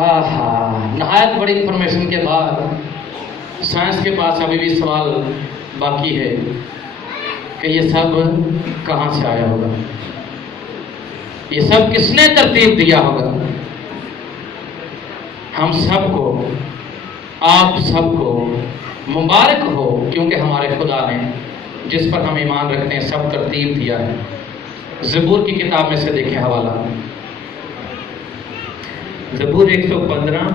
نہایت بڑی انفارمیشن کے بعد سائنس کے پاس ابھی بھی سوال باقی ہے کہ یہ سب کہاں سے آیا ہوگا، یہ سب کس نے ترتیب دیا ہوگا۔ ہم سب کو، آپ سب کو مبارک ہو، کیونکہ ہمارے خدا نے جس پر ہم ایمان رکھتے ہیں سب ترتیب دیا ہے۔ زبور کی کتاب میں سے دیکھیں حوالہ، زبور 115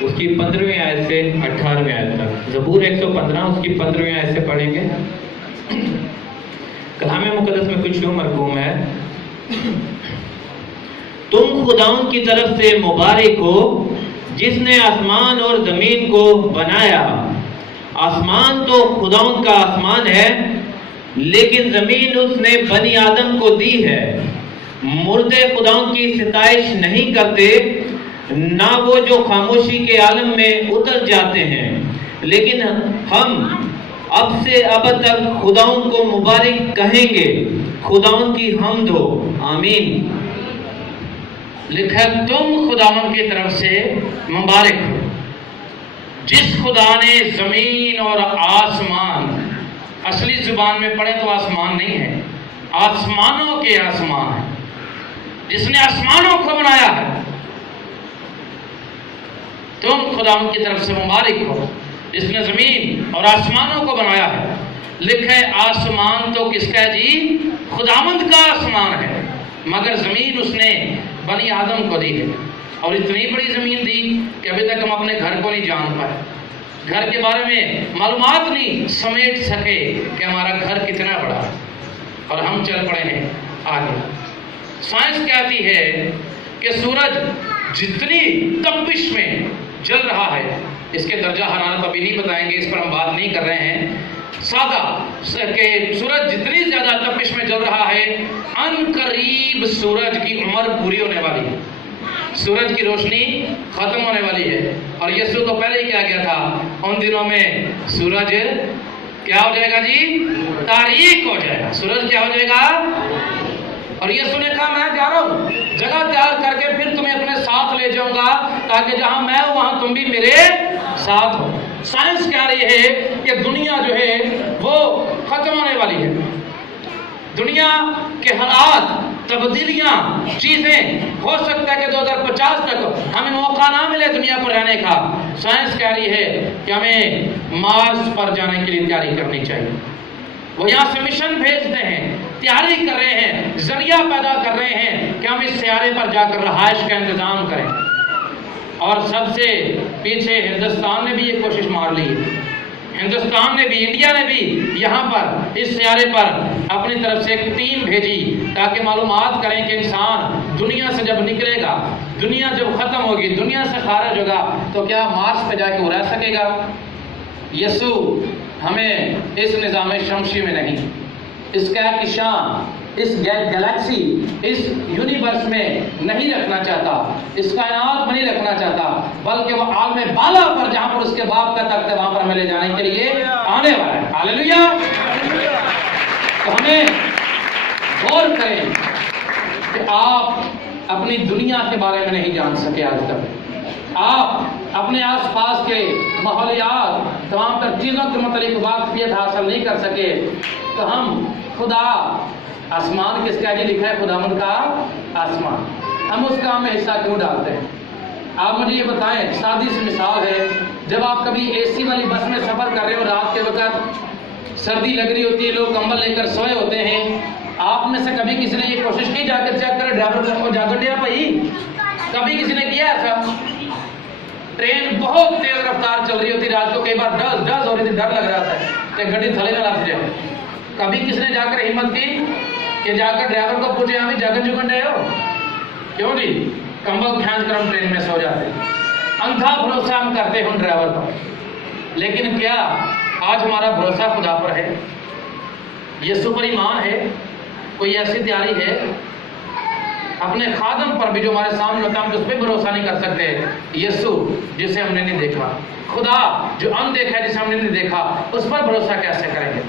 اس کی 15ویں آیت سے 18ویں آیت تک۔ زبور 115 اس کی 15ویں آیت سے پڑھیں گے۔ کلام مقدس میں کچھ یوں مرقوم ہے، تم خداوند کی طرف سے مبارک ہو جس نے آسمان اور زمین کو بنایا۔ آسمان تو خداوند کا آسمان ہے، لیکن زمین اس نے بنی آدم کو دی ہے۔ مردے خداوند کی ستائش نہیں کرتے، نہ وہ جو خاموشی کے عالم میں اتر جاتے ہیں، لیکن ہم اب سے ابد تک خداوند کو مبارک کہیں گے۔ خداوند کی حمد ہو، آمین۔ لکھا تم خداوند کی طرف سے مبارک ہو، جس خدا نے زمین اور آسمان، اصلی زبان میں پڑھیں تو آسمان نہیں ہے، آسمانوں کے آسمان ہے، جس نے آسمانوں کو بنایا ہے۔ تم خداوند کی طرف سے مبارک ہو جس نے زمین اور آسمانوں کو بنایا ہے۔ لکھا ہے آسمان تو کس کا ہے جی؟ خداوند کا آسمان ہے، مگر زمین اس نے بنی آدم کو دی ہے۔ اور اتنی بڑی زمین دی کہ ابھی تک ہم اپنے گھر کو نہیں جان پائے، گھر کے بارے میں معلومات نہیں سمیٹ سکے کہ ہمارا گھر کتنا بڑا ہے، اور ہم چل پڑے ہیں آگے۔ سائنس کہتی ہے کہ سورج جتنی تپش میں جل رہا ہے، اس کے درجہ حرارت ابھی نہیں بتائیں گے، اس پر ہم بات نہیں کر رہے ہیں، سادہ کہ سورج جتنی زیادہ تپش میں جل رہا ہے، ان قریب سورج کی عمر پوری ہونے والی ہے، سورج کی روشنی ختم ہونے والی ہے۔ اور یسوع تو پہلے ہی کہا گیا تھا، ان دنوں میں سورج کیا ہو جائے گا جی؟ تاریک ہو جائے گا، سورج کیا ہو جائے گا؟ اور یسوع نے کہا میں جا رہا ہوں جگہ تیار کر کے پھر تمہیں اپنے ساتھ لے جاؤں گا، تاکہ جہاں میں ہوں وہاں تم بھی میرے ساتھ ہو۔ سائنس کہہ رہی ہے کہ دنیا جو ہے وہ ختم ہونے والی ہے، دنیا کے حالات، تبدیلیاں، چیزیں، ہو سکتا ہے کہ 2050 تک ہمیں موقع نہ ملے دنیا پر رہنے کا۔ سائنس کہہ رہی ہے کہ ہمیں مارس پر جانے کے لیے تیاری کرنی چاہیے۔ وہ یہاں سے مشن بھیجتے ہیں، تیاری کر رہے ہیں، ذریعہ پیدا کر رہے ہیں کہ ہم اس سیارے پر جا کر رہائش کا انتظام کریں۔ اور سب سے پیچھے ہندوستان نے بھی یہ کوشش مار لی ہے، ہندوستان نے بھی، انڈیا نے بھی یہاں پر اس سیارے پر اپنی طرف سے ایک ٹیم بھیجی تاکہ معلومات کریں کہ انسان دنیا سے جب نکلے گا، دنیا جب ختم ہوگی، دنیا سے خارج ہوگا، تو کیا مارس پہ جا کے وہ رہ سکے گا؟ یسوع ہمیں اس نظام شمسی میں نہیں، اس کہکشاں، اس گلیکسی، اس یونیورس میں نہیں رکھنا چاہتا، اس کائنات میں نہیں رکھنا چاہتا، بلکہ وہ عالم بالا پر جہاں پر اس کے باپ کا تخت ہے وہاں پر ہمیں لے جانے کے لیے آنے والا ہے۔ ہاللیلویا! تو ہمیں غور کریں کہ آپ اپنی دنیا کے بارے میں نہیں جان سکے آج تک، آپ اپنے آس پاس کے ماحولیات، تمام تر چیزوں کے متعلق واقفیت حاصل نہیں کر سکے، تو ہم خدا آسمان کس کا جی لکھا ہے؟ خداوند کا آسمان، ہم اس کام میں حصہ کیوں ڈالتے ہیں؟ آپ مجھے یہ بتائیں، سادی سی مثال ہے، جب آپ کبھی اے سی والی بس میں سفر کر رہے ہو، رات کے وقت سردی لگ رہی ہوتی ہے، لوگ کمبل لے کر سوئے ہوتے ہیں، آپ میں سے کبھی کسی نے یہ کوشش کی جا کر چیک کرے ڈرائیور کو جاگر دیا بھائی؟ کبھی کسی نے کیا ایسا؟ ٹرین بہت تیز رفتار چل رہی ہوتی رات کو، کئی بار ڈز ہو رہی تھی، ڈر لگ رہا تھا کہ گاڑی تھلے نہ لگ جائے، کبھی کسی نے جا کر ہمت کی کہ جا کر ڈرائیور کو پوچھے ہمیں جاگن جگن رہے ہو؟ کیوں جی؟ کمبل کھینچ کر ہم ٹرین میں سو جاتے ہیں، اندھا بھروسہ ہم کرتے ہیں ڈرائیور پر۔ لیکن کیا آج ہمارا بھروسہ خدا پر ہے؟ یسوع پر ایمان ہے؟ کوئی ایسی تیاری ہے؟ اپنے خادم پر بھی جو ہمارے سامنے ہوتا ہے ہم اس پہ بھروسہ نہیں کر سکتے۔ یسوع جسے ہم نے نہیں دیکھا، خدا جو اندیکھا ہے جسے ہم نے نہیں دیکھا، اس پر بھروسہ کیسے کریں گے؟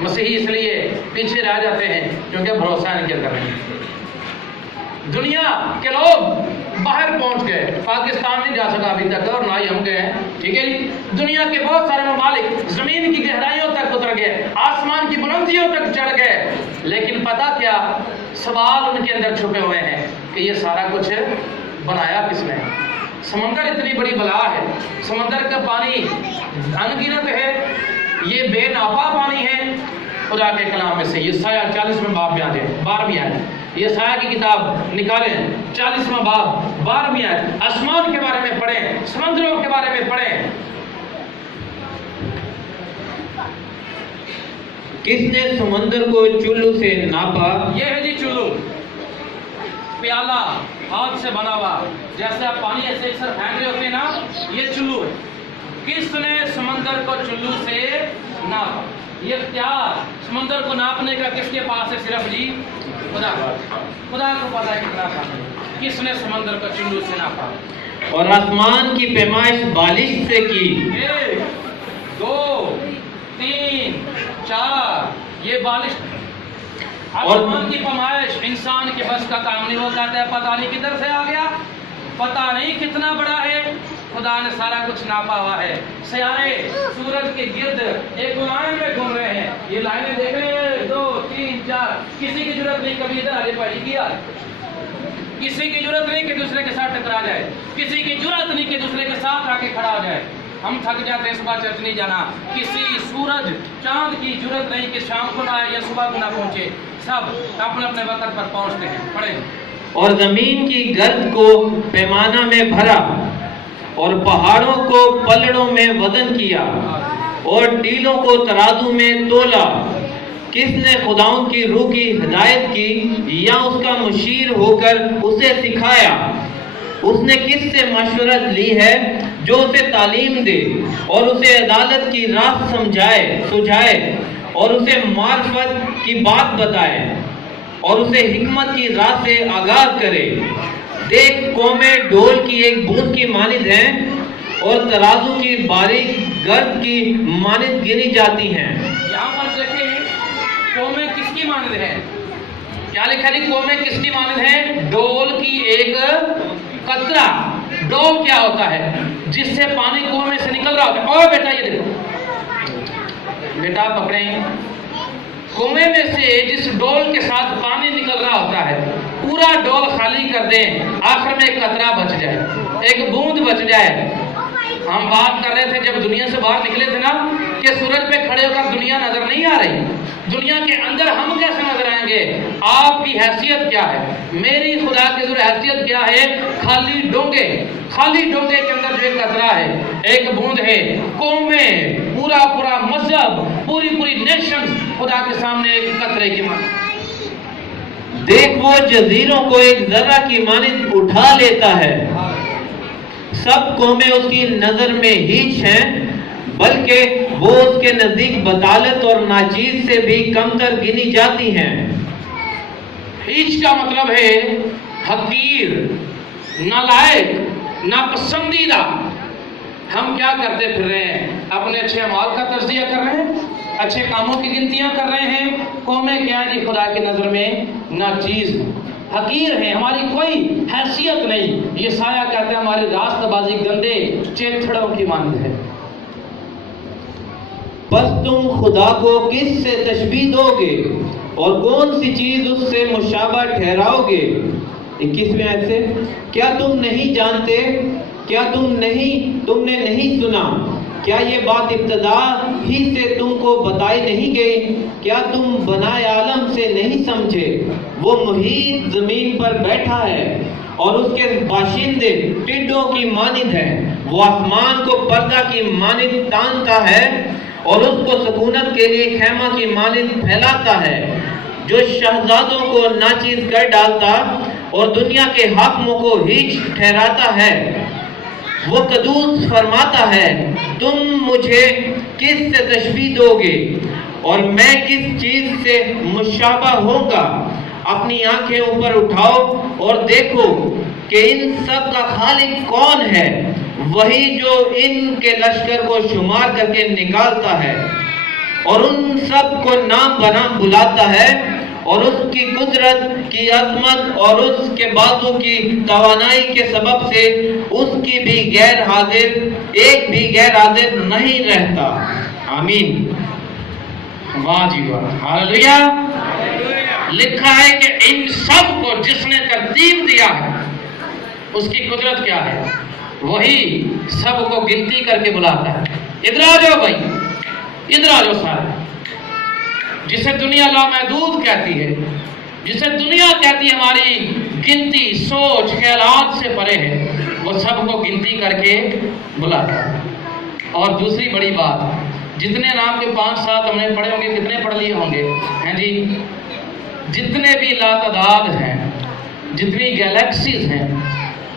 مسیحی اس لیے پیچھے رہ جاتے ہیں کیونکہ بھروسہ نہیں کر رہے ہیں۔ دنیا کے لوگ باہر پہنچ گئے، پاکستان نہیں جا سکا ابھی تک اور نہ ہی ہم گئے ہیں، ٹھیک ہے جی۔ دنیا کے بہت سارے ممالک زمین کی گہرائیوں تک اتر گئے، آسمان کی بلندیوں تک چڑھ گئے، لیکن پتہ کیا سوال ان کے اندر چھپے ہوئے ہیں کہ یہ سارا کچھ بنایا کس نے؟ سمندر اتنی بڑی بلا ہے، سمندر کا پانی انگنت ہے، یہ بے ناپا پانی ہے۔ خدا کے کلام میں سے یسایہ 40واں باب بیان ہے، 12ویں آیت، یسایہ کی کتاب نکالیں 40واں باب 12ویں آیت، آسمان کے بارے میں پڑھیں، سمندروں کے بارے میں پڑھیں۔ کس نے سمندر کو چلو سے ناپا؟ یہ ہے جی چلو، پیالہ ہاتھ سے بنا ہوا، جیسے آپ پانی ایسے ایک سر پھینک رہے ہوتے ہیں نا، یہ چلو ہے۔ کس نے سمندر کو چلو سے ناپا؟ یہ اختیار سمندر کو ناپنے کا کس کے پاس ہے؟ صرف جی خدا کو پتا ہے کتنا تھا۔ کس نے سمندر کو چلو سے ناپا؟ اور آسمان کی پیمائش بالش سے کی۔ 1 2 3 4 یہ بالش۔ آسمان کی پیمائش انسان کے بس کا کام نہیں، وہ کہتا ہے پتہ نہیں کدھر سے آ گیا، پتہ نہیں کتنا بڑا ہے، خدا نے سارا کچھ ناپا ہوا ہے۔ سیارے سورج کے گرد ایک لائن میں گھوم رہے ہیں، یہ لائنیں دیکھ رہے ہیں 2 3 4، کسی کی ضرورت نہیں کبھی ادھر آگے پڑھی کیا، کسی کی ضرورت نہیں کہ دوسرے کے ساتھ ٹکرا جائے، کسی کی ضرورت نہیں کہ دوسرے کے ساتھ آ کے کھڑا ہو جائے۔ ہم تھک جاتے ہیں صبح چرچ نہیں جانا، کسی سورج چاند کی ضرورت نہیں کہ شام کو نہ آئے یا صبح کو نہ پہنچے، سب اپنے اپنے وقت پر پہنچتے ہیں۔ پڑھیں۔ اور زمین کی گرد کو پیمانہ میں بھرا، اور پہاڑوں کو پلڑوں میں وزن کیا، اور ٹیلوں کو ترازو میں تولا۔ کس نے خداؤں کی روح کی ہدایت کی یا اس کا مشیر ہو کر اسے سکھایا؟ اس نے کس سے مشورت لی ہے جو اسے تعلیم دے اور اسے عدالت کی راہ سمجھائے اور اسے معرفت کی بات بتائے اور اسے حکمت کی راہ سے آگاہ کرے؟ دیکھ قومیں ڈول کی ایک بوند کی مانند ہیں اور ترازو کی باریک گرد کی مانند گنی جاتی ہیں۔ یہاں پر دیکھیں قومیں کس کی مانند ہیں؟ کیا لکھا ہے؟ قومیں کس کی مانند ہیں؟ ڈول کی ایک قطرہ۔ ڈول کیا ہوتا ہے؟ جس سے پانی کنویں میں سے نکل رہا ہوتا ہے۔ اور بیٹا یہ دیکھو، بیٹا پکڑیں، کنویں میں سے جس ڈول کے ساتھ پانی نکل رہا ہوتا ہے، پورا ڈول خالی کر دیں، آخر میں ایک قطرہ بچ جائے، ایک بوند بچ جائے۔ ہم بات کر رہے تھے جب دنیا سے باہر نکلے تھے نا کہ سورج پہ کھڑے ہو کر دنیا نظر نہیں آ رہی، دنیا کے اندر ہم کیسے نظر آئیں گے؟ آپ کی حیثیت کیا ہے؟ میری خدا کی ضرور حیثیت کیا ہے؟ خالی ڈونگے کے اندر جو ایک قطرہ ہے، ایک بوند ہے۔ قومیں، پورا مذہب، پوری نیشن خدا کے سامنے ایک قطرے کی مانند۔ دیکھ وہ جزیروں کو ایک ذرہ کی مانند اٹھا لیتا ہے، سب قومیں اس کی نظر میں ہیچ ہیں، بلکہ وہ اس کے نزدیک بطالت اور ناچیز سے بھی کمتر گنی جاتی ہیں۔ ہیچ کا مطلب ہے حقیر، نالائق، ناپسندیدہ۔ ہم کیا کرتے پھر رہے ہیں؟ اپنے اچھے اعمال کا تجزیہ کر رہے ہیں، اچھے کاموں کی گنتیاں کر رہے ہیں۔ قومیں کیا جی خدا کی نظر میں ناچیز ہیں، حقیر ہیں، ہماری کوئی حیثیت نہیں۔ یہ سایہ کہتے ہیں ہماری راست بازی گندے چیتھڑوں کی مانند ہے۔ پس تم خدا کو کس سے تشبیہ دو گے اور کون سی چیز اس سے مشابہ ٹھہراؤ گے؟ 21ویں آیت سے، کیا تم نہیں جانتے؟ کیا تم نے نہیں سنا؟ کیا یہ بات ابتدا ہی سے تم کو بتائی نہیں گئی؟ کیا تم بنائے عالم سے نہیں سمجھے؟ وہ محیط زمین پر بیٹھا ہے اور اس کے باشندے ٹڈوں کی مانند ہیں۔ وہ آسمان کو پردہ کی مانند تانتا ہے اور اس کو سکونت کے لیے خیمہ کی مانند پھیلاتا ہے، جو شہزادوں کو ناچیز کر ڈالتا اور دنیا کے حاکموں کو ہیچ ٹھہراتا ہے۔ وہ قدوس فرماتا ہے، تم مجھے کس سے تشبیہ دو گے اور میں کس چیز سے مشابہ ہوں گا؟ اپنی آنکھیں اوپر اٹھاؤ اور دیکھو کہ ان سب کا خالق کون ہے، وہی جو ان کے لشکر کو شمار کر کے نکالتا ہے اور ان سب کو نام بنا بلاتا ہے اور اس کی قدرت کی عظمت اور اس کے بازو کی توانائی کے سبب سے اس کی بھی غیر حاضر، ایک بھی غیر حاضر نہیں رہتا۔ آمین۔ واہ جی واہ، ہاللویا۔ لکھا ہے کہ ان سب کو جس نے ترتیب دیا ہے اس کی قدرت کیا ہے؟ وہی سب کو گنتی کر کے بلاتا ہے۔ ادھر آ جاؤ بھائی، ادھر آ جاؤ سارے۔ جسے دنیا لامحدود کہتی ہے، جسے دنیا کہتی ہے ہماری گنتی سوچ خیالات سے پرے ہے، وہ سب کو گنتی کر کے بلاتا ہے۔ اور دوسری بڑی بات، جتنے نام کے 5-7 ہم نے پڑھے ہوں گے، کتنے پڑھ لیے ہوں گے ہیں جی؟ جتنے بھی لاتعداد ہیں، جتنی گیلیکسیز ہیں،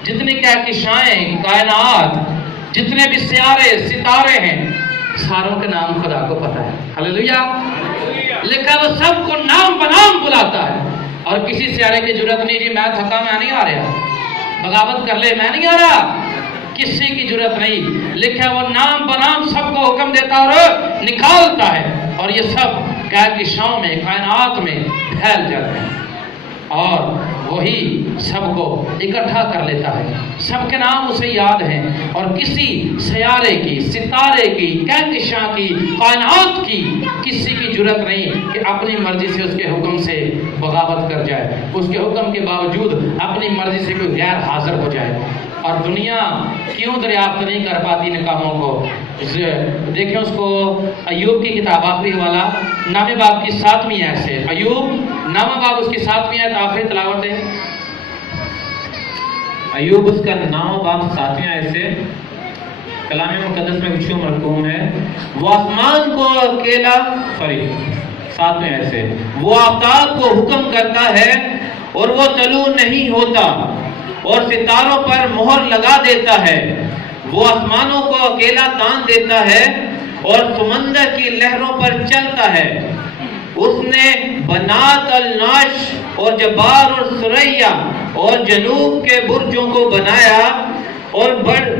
جتنی کہکشائیں کائنات، جتنے بھی سیارے ستارے ہیں، ساروں کے نام خدا کو پتہ ہے۔ ہاللیلویا۔ لکھا وہ سب کو نام بنام بلاتا ہے، اور کسی سیارے کی ضرورت نہیں جی میں تھکا میں نہیں آ رہا، بغاوت کر لے میں نہیں آ رہا، کسی کی ضرورت نہیں۔ لکھا وہ نام بنام سب کو حکم دیتا اور نکالتا ہے، اور یہ سب کہکشاؤں میں کائنات میں پھیل جاتے ہیں، اور وہی سب کو اکٹھا کر لیتا ہے۔ سب کے نام اسے یاد ہیں، اور کسی سیارے کی، ستارے کی، کہکشاں کی، کائنات کی کسی کی ضرورت نہیں کہ اپنی مرضی سے اس کے حکم سے بغاوت کر جائے، اس کے حکم کے باوجود اپنی مرضی سے کوئی غیر حاضر ہو جائے۔ اور دنیا کیوں دریافت نہیں کر پاتی ان کاموں کو؟ دیکھیں اس کو ایوب کی کتاب آخری حوالہ 9 باب کی 7ویں آیت سے، ایوب 9 باب اس کی 7ویں آیت آخری تلاوت ہے۔ ایوب اس کا 9 باب 7ویں آیت سے کلام مقدس میں کچھ مرقوم ہے، وہ آسمان کو اکیلا 7ویں آیت سے، وہ آفتاب کو حکم کرتا ہے اور وہ طلوع نہیں ہوتا، اور ستاروں پر مہر لگا دیتا ہے، وہ آسمانوں کو اکیلا تان دیتا ہے اور سمندر کی لہروں پر چلتا ہے۔ اس نے بنات الناش اور جبار اور سریا اور جنوب کے برجوں کو بنایا، اور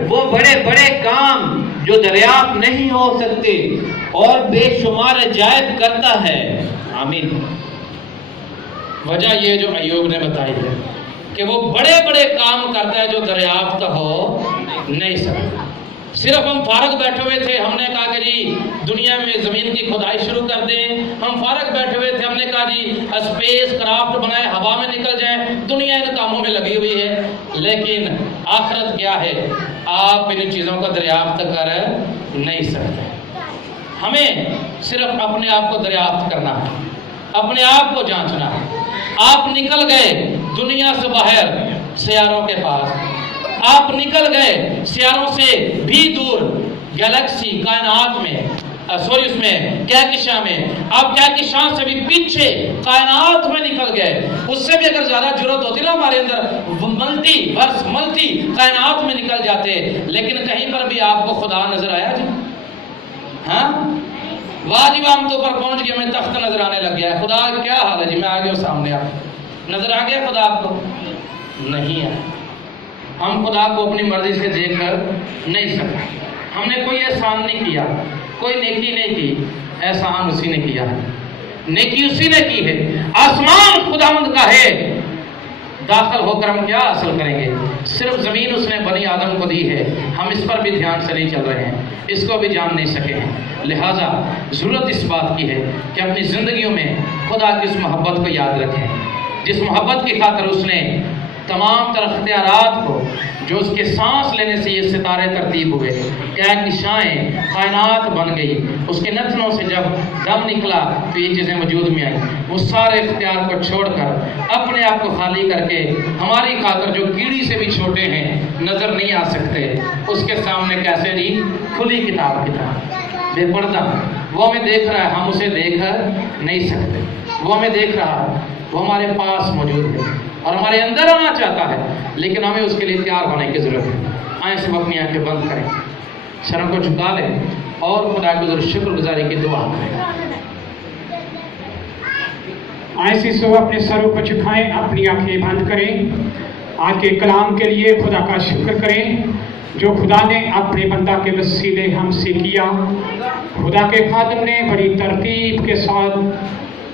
وہ بڑے بڑے کام جو دریافت نہیں ہو سکتے اور بے شمار عجائب کرتا ہے۔ آمین۔ وجہ یہ جو ایوب نے بتائی ہے کہ وہ بڑے بڑے کام کرتا ہے جو دریافت ہو نہیں سکتا۔ صرف ہم فارغ بیٹھے ہوئے تھے، ہم نے کہا کہ جی دنیا میں زمین کی کھدائی شروع کر دیں، ہم فارغ بیٹھے ہوئے تھے، ہم نے کہا جی اسپیس کرافٹ بنائے، ہوا میں نکل جائیں، دنیا ان کاموں میں لگی ہوئی ہے۔ لیکن آخرت کیا ہے؟ آپ ان چیزوں کو دریافت کر نہیں سکتے۔ ہمیں صرف اپنے آپ کو دریافت کرنا ہے، اپنے آپ کو جانچنا ہے۔ آپ نکل گئے دنیا سے باہر سیاروں کے پاس، آپ نکل گئے سیاروں سے بھی دور گیلیکسی کائنات میں، اس میں کہکشاں میں، آپ کہکشاں سے بھی پیچھے کائنات میں نکل گئے۔ اس سے بھی اگر زیادہ ضرورت ہوتی نا ہمارے اندر ملٹی کائنات میں نکل جاتے، لیکن کہیں پر بھی آپ کو خدا نظر آیا جی؟ ہاں واجب ہم تو پر پہنچ گئے، میں تخت نظر آنے لگ گیا ہے، خدا کیا حال ہے جی؟ میں آ گیا سامنے، آپ نظر آ گیا خدا آپ کو؟ نہیں ہے۔ ہم خدا کو اپنی مرضی سے دیکھ کر نہیں سکتے۔ ہم نے کوئی احسان نہیں کیا، کوئی نیکی نہیں کی، احسان اسی نے کیا ہے، نیکی اسی نے کی ہے۔ آسمان خداوند کا ہے، داخل ہو کر ہم کیا حاصل کریں گے؟ صرف زمین اس نے بنی آدم کو دی ہے، ہم اس پر بھی دھیان سے نہیں چل رہے ہیں، اس کو بھی جان نہیں سکے ہیں۔ لہٰذا ضرورت اس بات کی ہے کہ اپنی زندگیوں میں خدا کی اس محبت کو یاد رکھیں، جس محبت کی خاطر اس نے تمام تر اختیارات کو، جو اس کے سانس لینے سے یہ ستارے ترتیب ہوئے، کہکشائیں کائنات بن گئی، اس کے نتنوں سے جب دم نکلا تو یہ چیزیں وجود میں آئیں، وہ سارے اختیار کو چھوڑ کر اپنے آپ کو خالی کر کے ہماری خاطر جو کیڑی سے بھی چھوٹے ہیں، نظر نہیں آ سکتے، اس کے سامنے کیسے جی کھلی کتاب بے پردہ، وہ ہمیں دیکھ رہا ہے، ہم اسے دیکھ نہیں سکتے، وہ ہمیں دیکھ رہا ہے، وہ ہمارے پاس موجود ہے اور ہمارے اندر آنا چاہتا ہے، لیکن ہمیں اس کے لیے تیار ہونے کی ضرورت ہے۔ آئیں سب اپنی آنکھیں بند کریں، سروں کو جھکا لیں اور خدا کی ضرور شکر گزاری کی دعا کریں۔ ایسی سو اپنے سروں کو جھکائیں، اپنی آنکھیں بند کریں، آج کے کلام کے لیے خدا کا شکر کریں جو خدا نے اپنے بندہ کے وسیلے ہم سے کیا۔ خدا کے خادم نے بڑی ترتیب کے ساتھ